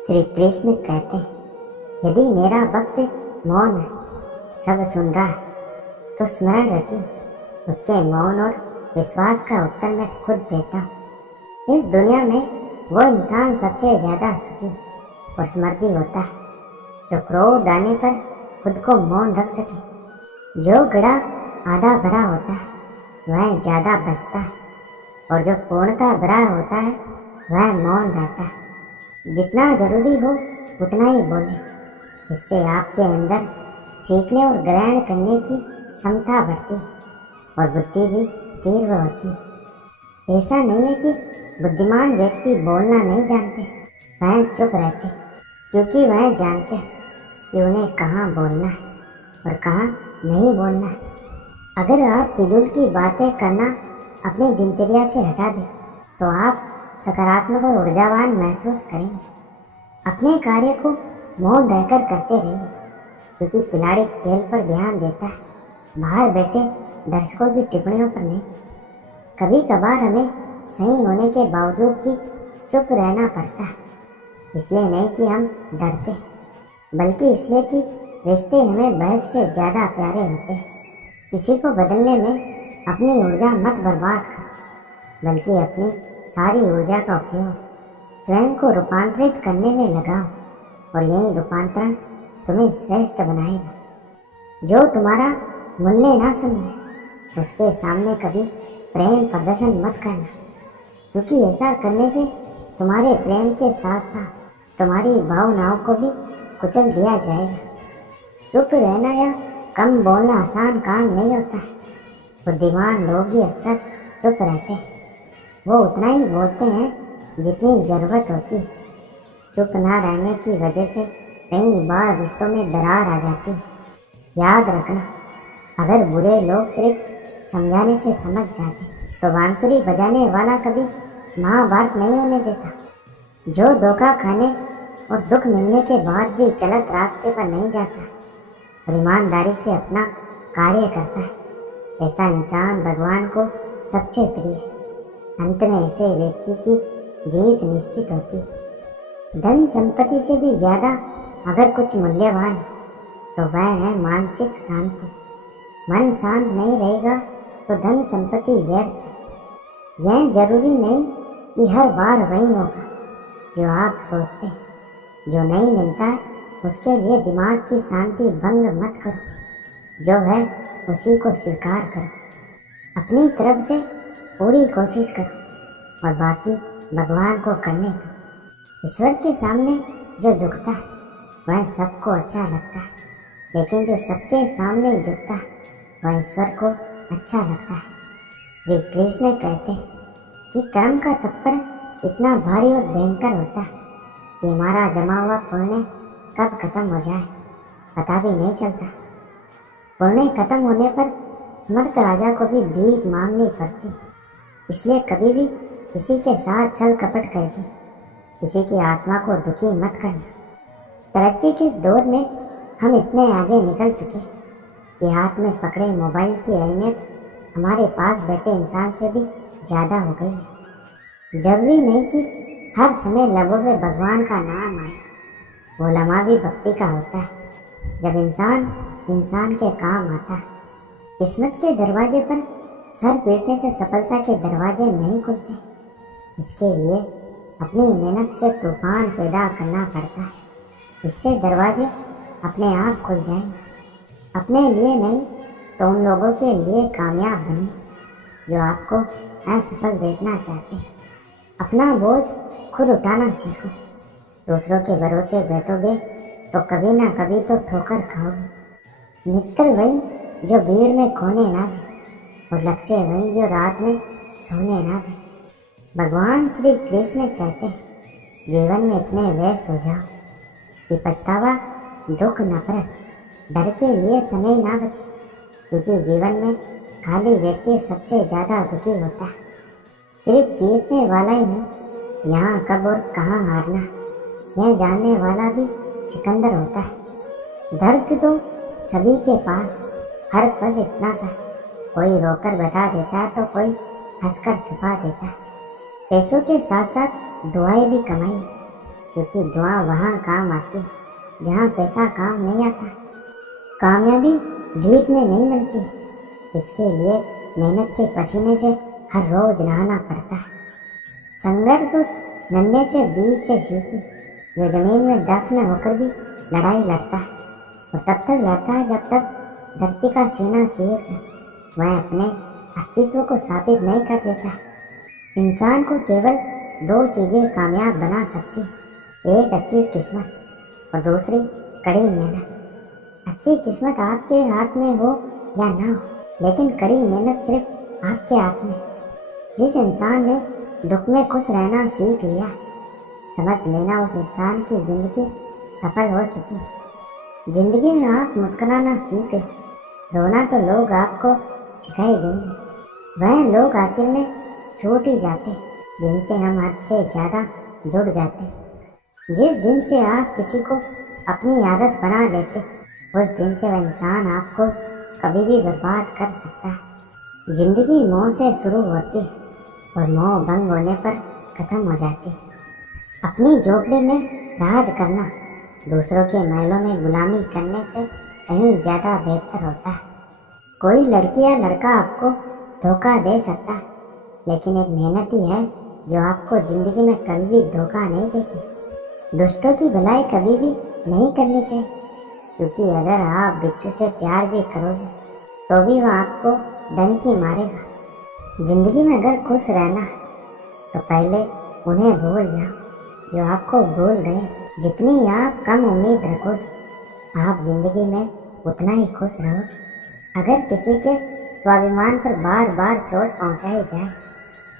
श्री कृष्ण कहते हैं, यदि मेरा भक्त मौन है, सब सुन रहा है, तो स्मरण रखिए, उसके मौन और विश्वास का उत्तर मैं खुद देता हूँ। इस दुनिया में वो इंसान सबसे ज्यादा सुखी और समृद्धि होता है जो क्रोध आने पर खुद को मौन रख सके। जो घड़ा आधा भरा होता है वह ज्यादा बचता है, और जो पूर्णतः भरा होता है वह मौन रहता है। जितना जरूरी हो उतना ही बोले, इससे आपके अंदर सीखने और ग्रहण करने की क्षमता बढ़ती और बुद्धि भी तीव्र होती है। ऐसा नहीं है कि बुद्धिमान व्यक्ति बोलना नहीं जानते, वह चुप रहते क्योंकि वह जानते कि उन्हें कहाँ बोलना है और कहाँ नहीं बोलना है। अगर आप फिजूल की बातें करना अपनी दिनचर्या से हटा दें तो आप सकारात्मक और ऊर्जावान महसूस करेंगे। अपने कार्य को मौन रहकर करते रहिए, क्योंकि खिलाड़ी खेल पर ध्यान देता है, बाहर बैठे दर्शकों की टिप्पणियों पर नहीं। कभी कभार हमें सही होने के बावजूद भी चुप रहना पड़ता है, इसलिए नहीं कि हम डरते, बल्कि इसलिए कि रिश्ते हमें बहस से ज़्यादा प्यारे होते हैं। किसी को बदलने में अपनी ऊर्जा मत बर्बाद करो, बल्कि अपनी सारी ऊर्जा का उपयोग स्वयं को रूपांतरित करने में लगाओ, और यही रूपांतरण तुम्हें श्रेष्ठ बनाएगा। जो तुम्हारा मूल्य ना समझे उसके सामने कभी प्रेम प्रदर्शन मत करना, क्योंकि ऐसा करने से तुम्हारे प्रेम के साथ साथ तुम्हारी भावनाओं को भी कुचल दिया जाएगा। चुप रहना या कम बोलना आसान काम नहीं होता है। बुद्धिमान लोग ही अक्सर चुप रहते हैं, वो उतना ही बोलते हैं जितनी ज़रूरत होती है। चुप ना रहने की वजह से कई बार रिश्तों में दरार आ जाती है। याद रखना, अगर बुरे लोग सिर्फ समझाने से समझ जाते तो बांसुरी बजाने वाला कभी महाभारत नहीं होने देता। जो धोखा खाने और दुख मिलने के बाद भी गलत रास्ते पर नहीं जाता और ईमानदारी से अपना कार्य करता है, ऐसा इंसान भगवान को सबसे प्रिय है। अंत में ऐसे व्यक्ति की जीत निश्चित होती है। धन संपत्ति से भी ज्यादा अगर कुछ मूल्यवान है तो वह है मानसिक शांति। मन शांत नहीं रहेगा तो धन संपत्ति व्यर्थ है। यह जरूरी नहीं कि हर बार वही होगा जो आप सोचते हैं। जो नहीं मिलता है उसके लिए दिमाग की शांति भंग मत करो, जो है उसी को स्वीकार करो। अपनी तरफ से पूरी कोशिश करो और बाकी भगवान को करने दो। ईश्वर के सामने जो झुकता है वह सबको अच्छा लगता है, लेकिन जो सबके सामने झुकता है वह ईश्वर को अच्छा लगता है। श्री कृष्ण कहते हैं कि कर्म का थप्पड़ इतना भारी और भयंकर होता है कि हमारा जमा हुआ पुण्य कब खत्म हो जाए पता भी नहीं चलता। पुण्य खत्म होने पर समर्थ राजा को भी भीख मांगनी पड़ती, इसलिए कभी भी किसी के साथ छल कपट करके किसी की आत्मा को दुखी मत करना। तरक्की के इस दौर में हम इतने आगे निकल चुके कि हाथ में पकड़े मोबाइल की अहमियत हमारे पास बैठे इंसान से भी ज़्यादा हो गई है। जरूरी नहीं कि हर समय लबों में भगवान का नाम आए, वो लम्हा भी भक्ति का होता है जब इंसान इंसान के काम आता है। किस्मत के दरवाजे पर सर पीटने से सफलता के दरवाजे नहीं खुलते, इसके लिए अपनी मेहनत से तूफान पैदा करना पड़ता है। इससे दरवाजे अपने आप खुल जाएंगे। अपने लिए नहीं तो उन लोगों के लिए कामयाब बने जो आपको असफल देखना चाहते हैं। अपना बोझ खुद उठाना सीखो। दूसरों के भरोसे बैठोगे तो कभी ना कभी तो ठोकर खाओगे। मित्र वही जो भीड़ में खोने ना दे, और लक्ष्य वही जो रात में सोने ना दे। भगवान श्री कृष्ण कहते हैं, जीवन में इतने व्यस्त हो जाओ कि पछतावा, दुख, नफरत, डर के लिए समय ना बचे, क्योंकि जीवन में खाली व्यक्ति सबसे ज़्यादा दुखी होता है। सिर्फ जीतने वाला ही नहीं, यहाँ कब और कहाँ हारना यह जानने वाला भी सिकंदर होता है। दर्द तो सभी के पास, हर पल इतना सा, कोई रोकर बता देता है तो कोई हंसकर छुपा देता है। पैसों के साथ साथ दुआएं भी कमाई, क्योंकि दुआ वहाँ काम आती है जहाँ पैसा काम नहीं आता। कामयाबी भीख में नहीं मिलती, इसके लिए मेहनत के पसीने से हर रोज नहाना पड़ता है। संघर्ष उस नन्हे से बीज से सीखी जो जमीन में दफन होकर भी लड़ाई लड़ता है, और तब तक लड़ता है जब तक धरती का सीना चीर कर वह अपने अस्तित्व को साबित नहीं कर देता। इंसान को केवल दो चीज़ें कामयाब बना सकती, एक अच्छी किस्मत और दूसरी कड़ी मेहनत। अच्छी किस्मत आपके हाथ में हो या ना हो, लेकिन कड़ी मेहनत सिर्फ आपके हाथ में। जिस इंसान ने दुख में खुश रहना सीख लिया, समझ लेना उस इंसान की जिंदगी सफल हो चुकी है। जिंदगी में आप मुस्कुराना सीख लो, रोना तो लोग आपको सिखाई देंगे। वह लोग आखिर में छूट ही जाते जिनसे हम हद से ज़्यादा जुड़ जाते। जिस दिन से आप किसी को अपनी आदत बना लेते, उस दिन से वह इंसान आपको कभी भी बर्बाद कर सकता है। जिंदगी मोह से शुरू होती है और मोह भंग होने पर खत्म हो जाती है। अपनी झोपड़ी में राज करना दूसरों के महलों में गुलामी करने से कहीं ज़्यादा बेहतर होता है। कोई लड़की या लड़का आपको धोखा दे सकता है, लेकिन एक मेहनती है जो आपको ज़िंदगी में कभी भी धोखा नहीं देगी। दुष्टों की भलाई कभी भी नहीं करनी चाहिए, क्योंकि अगर आप बिच्छू से प्यार भी करोगे तो भी वह आपको डंकी मारेगा। ज़िंदगी में अगर खुश रहना है तो पहले उन्हें भूल जाओ जो आपको भूल गए। जितनी आप कम उम्मीद रखोगे, आप जिंदगी में उतना ही खुश रहोगे। अगर किसी के स्वाभिमान पर बार बार चोट पहुंचाई जाए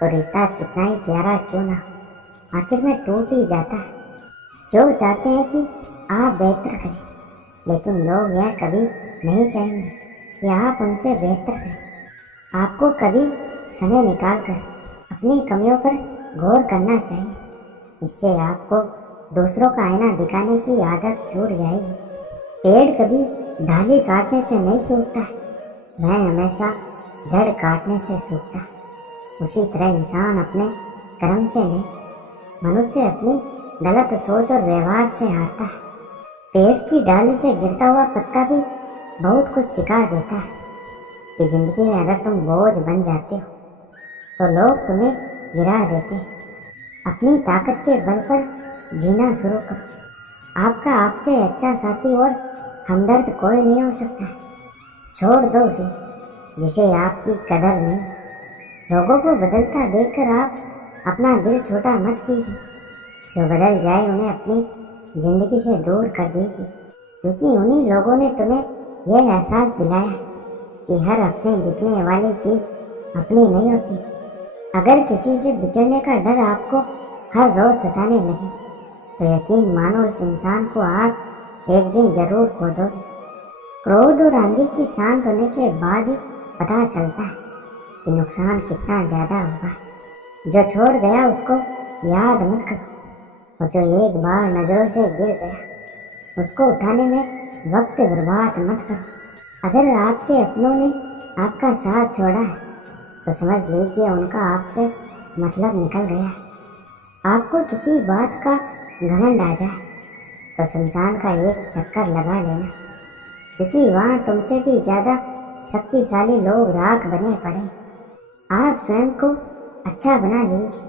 तो रिश्ता कितना ही प्यारा क्यों ना हो, आखिर में टूट ही जाता है। जो चाहते हैं कि आप बेहतर करें, लेकिन लोग यह कभी नहीं चाहेंगे कि आप उनसे बेहतर करें। आपको कभी समय निकालकर अपनी कमियों पर गौर करना चाहिए। इससे आपको दूसरों का आईना दिखाने की आदत छूट जाएगी। पेड़ कभी डाली काटने से नहीं सूखता, वह हमेशा जड़ काटने से सूखता। उसी तरह इंसान अपने कर्म से नहीं, मनुष्य अपनी गलत सोच और व्यवहार से हारता है। पेड़ की डाली से गिरता हुआ पत्ता भी बहुत कुछ सिखा देता है कि जिंदगी में अगर तुम बोझ बन जाते हो तो लोग तुम्हें गिरा देते। अपनी ताकत के बल पर जीना शुरू करो। आपका आपसे अच्छा साथी और हमदर्द कोई नहीं हो सकता। छोड़ दो उसे जिसे आपकी कदर नहीं। लोगों को बदलता देखकर आप अपना दिल छोटा मत कीजिए। जो बदल जाए उन्हें अपनी जिंदगी से दूर कर दीजिए, क्योंकि उन्हीं लोगों ने तुम्हें यह एहसास दिलाया कि हर अपने दिखने वाली चीज़ अपनी नहीं होती। अगर किसी से बिछड़ने का डर आपको हर रोज सताने लगे तो यकीन मानो इस इंसान को आप एक दिन जरूर खो दोगे। क्रोध और आंधी की शांत होने के बाद ही पता चलता है कि नुकसान कितना ज़्यादा होगा। जो छोड़ गया उसको याद मत करो, और जो एक बार नज़रों से गिर गया उसको उठाने में वक्त बर्बाद मत करो। अगर आपके अपनों ने आपका साथ छोड़ा है तो समझ लीजिए उनका आपसे मतलब निकल गया है। आपको किसी बात का घमंड आ जाए तो शमशान का एक चक्कर लगा लेना, क्योंकि वहाँ तुमसे भी ज़्यादा शक्तिशाली लोग राख बने पड़े। आप स्वयं को अच्छा बना लीजिए,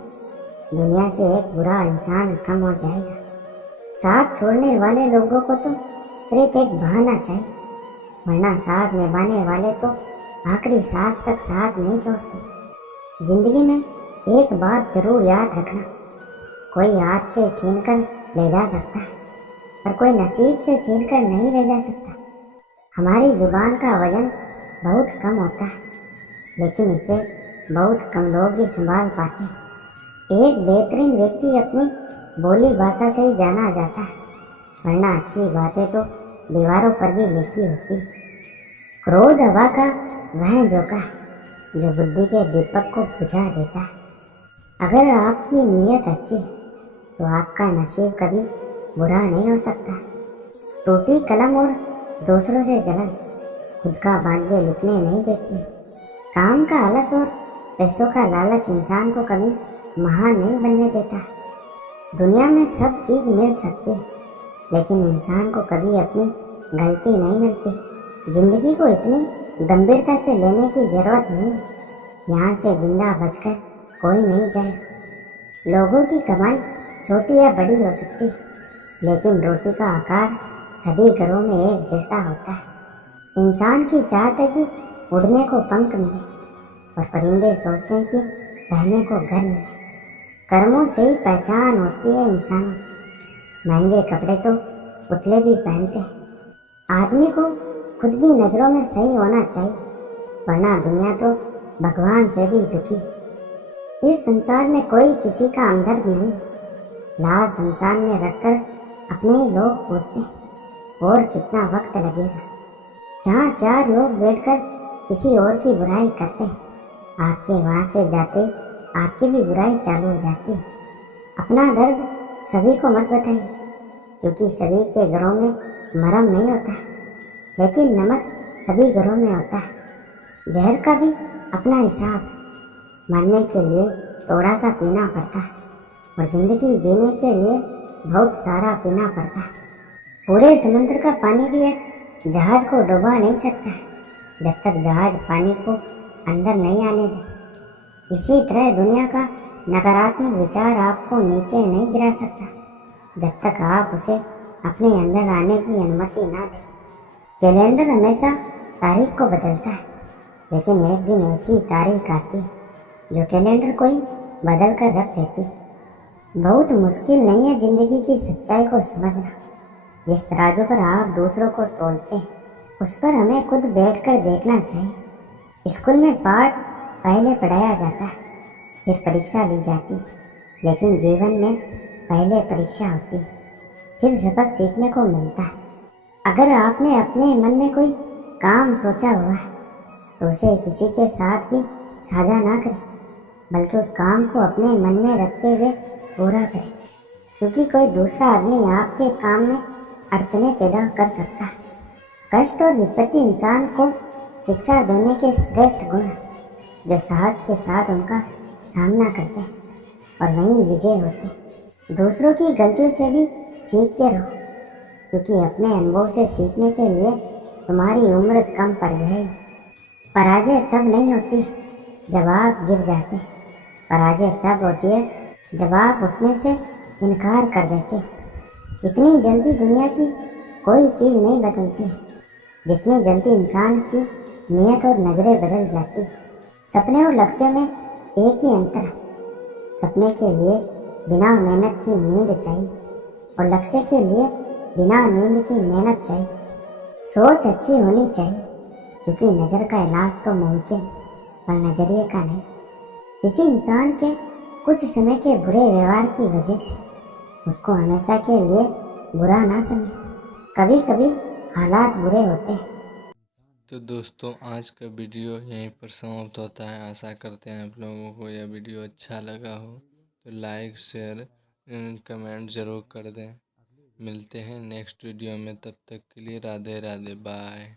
दुनिया से एक बुरा इंसान कम हो जाएगा। साथ छोड़ने वाले लोगों को तो सिर्फ एक बहाना चाहिए, वरना साथ निभाने वाले तो आखिरी सांस तक साथ नहीं छोड़ते। जिंदगी में एक बात जरूर याद रखना, कोई हाथ से छीनकर ले जा सकता है पर कोई नसीब से छीनकर नहीं ले जा सकता। हमारी जुबान का वजन बहुत कम होता है, लेकिन इसे बहुत कम लोग ही संभाल पाते हैं। एक बेहतरीन व्यक्ति अपनी बोली भाषा से ही जाना जाता है, वरना अच्छी बातें तो दीवारों पर भी लिखी होती। क्रोध हवा का वह झोंका है जो बुद्धि के दीपक को बुझा देता है। अगर आपकी नीयत अच्छी है तो आपका नसीब कभी बुरा नहीं हो सकता। टूटी कलम और दूसरों से जलन खुद का भाग्य लिखने नहीं देती। काम का आलस और पैसों का लालच इंसान को कभी महान नहीं बनने देता। दुनिया में सब चीज़ मिल सकती है, लेकिन इंसान को कभी अपनी गलती नहीं मिलती। जिंदगी को इतनी गंभीरता से लेने की जरूरत नहीं। यहाँ से जिंदा बचकर कोई नहीं जाए। लोगों की कमाई छोटी या बड़ी हो सकती है, लेकिन रोटी का आकार सभी घरों में एक जैसा होता है। इंसान की चाहत है कि उड़ने को पंख मिले, और परिंदे सोचते हैं कि रहने को घर मिले। कर्मों से ही पहचान होती है इंसानों की। महंगे कपड़े तो पुतले भी पहनते हैं। आदमी को खुद की नज़रों में सही होना चाहिए, वरना दुनिया तो भगवान से भी दुखी। इस संसार में कोई किसी का हमदर्द नहीं। लाश शमशान में रखकर अपने ही लोग पूछते हैं, और कितना वक्त लगेगा। जहाँ चार लोग बैठकर किसी और की बुराई करते हैं, आपके वहाँ से जाते आपकी भी बुराई चालू हो जाती है। अपना दर्द सभी को मत बताइए, क्योंकि सभी के घरों में मरहम नहीं होता, लेकिन नमक सभी घरों में होता है। जहर का भी अपना हिसाब। मरने के लिए थोड़ा सा पीना पड़ता है, और जिंदगी जीने के लिए बहुत सारा पीना पड़ता है। पूरे समुद्र का पानी भी एक जहाज को डुबा नहीं सकता, जब तक जहाज पानी को अंदर नहीं आने दे। इसी तरह दुनिया का नकारात्मक विचार आपको नीचे नहीं गिरा सकता, जब तक आप उसे अपने अंदर आने की अनुमति ना दें। कैलेंडर हमेशा तारीख को बदलता है, लेकिन एक दिन ऐसी तारीख आती है जो कैलेंडर कोई बदल कर रख देती है। बहुत मुश्किल नहीं है जिंदगी की सच्चाई को समझना। जिस तराजू पर आप दूसरों को तोलते हैं, उस पर हमें खुद बैठकर देखना चाहिए। स्कूल में पाठ पहले पढ़ाया जाता है, फिर परीक्षा ली जाती, लेकिन जीवन में पहले परीक्षा होती, फिर सबक सीखने को मिलता है। अगर आपने अपने मन में कोई काम सोचा हुआ है, तो उसे किसी के साथ भी साझा ना करें, बल्कि उस काम को अपने मन में रखते हुए पूरा करें, क्योंकि कोई दूसरा आदमी आपके काम में अड़चने पैदा कर सकता है। कष्ट और विपत्ति इंसान को शिक्षा देने के श्रेष्ठ गुण हैं, जो साहस के साथ उनका सामना करते हैं और वहीं विजय होते हैं। दूसरों की गलतियों से भी सीखते रहो, क्योंकि अपने अनुभव से सीखने के लिए तुम्हारी उम्र कम पड़ जाएगी। पराजय तब नहीं होती जब आप गिर जाते, पराजय तब होती है जब आप उठने से इनकार कर देते। इतनी जल्दी दुनिया की कोई चीज़ नहीं बदलती है, जितनी जल्दी इंसान की नीयत और नज़रें बदल जाती। सपने और लक्ष्य में एक ही अंतर है। सपने के लिए बिना मेहनत की नींद चाहिए, और लक्ष्य के लिए बिना नींद की मेहनत चाहिए। सोच अच्छी होनी चाहिए, क्योंकि नज़र का इलाज तो मुमकिन, पर नज़रिए का नहीं। किसी इंसान के कुछ समय के बुरे व्यवहार की वजह से उसको हमेशा के लिए बुरा ना समझे। कभी कभी हालात बुरे होते हैं। तो दोस्तों, आज का वीडियो यहीं पर समाप्त होता है। आशा करते हैं आप लोगों को यह वीडियो अच्छा लगा हो, तो लाइक शेयर कमेंट ज़रूर कर दें। मिलते हैं नेक्स्ट वीडियो में, तब तक के लिए राधे राधे, बाय।